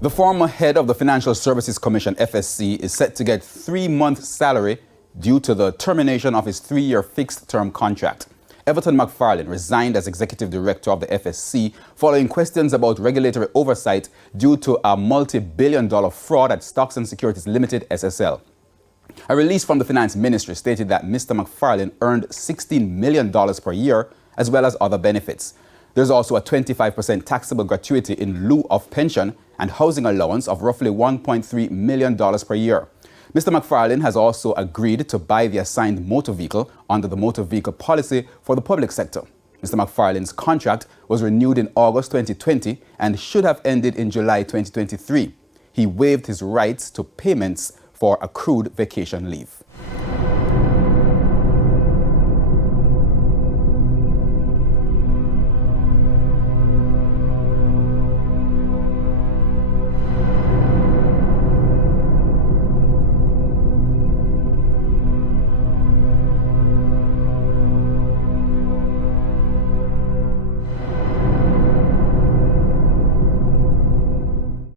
The former head of the Financial Services Commission, FSC, is set to get 3-month salary due to the termination of his 3-year fixed-term contract. Everton McFarlane resigned as Executive Director of the FSC following questions about regulatory oversight due to a multi-billion-dollar fraud at Stocks and Securities Limited, SSL. A release from the Finance Ministry stated that Mr. McFarlane earned $16 million per year, as well as other benefits. There's also a 25% taxable gratuity in lieu of pension and housing allowance of roughly $1.3 million per year. Mr. McFarlane has also agreed to buy the assigned motor vehicle under the motor vehicle policy for the public sector. Mr. McFarlane's contract was renewed in August 2020 and should have ended in July 2023. He waived his rights to payments for accrued vacation leave.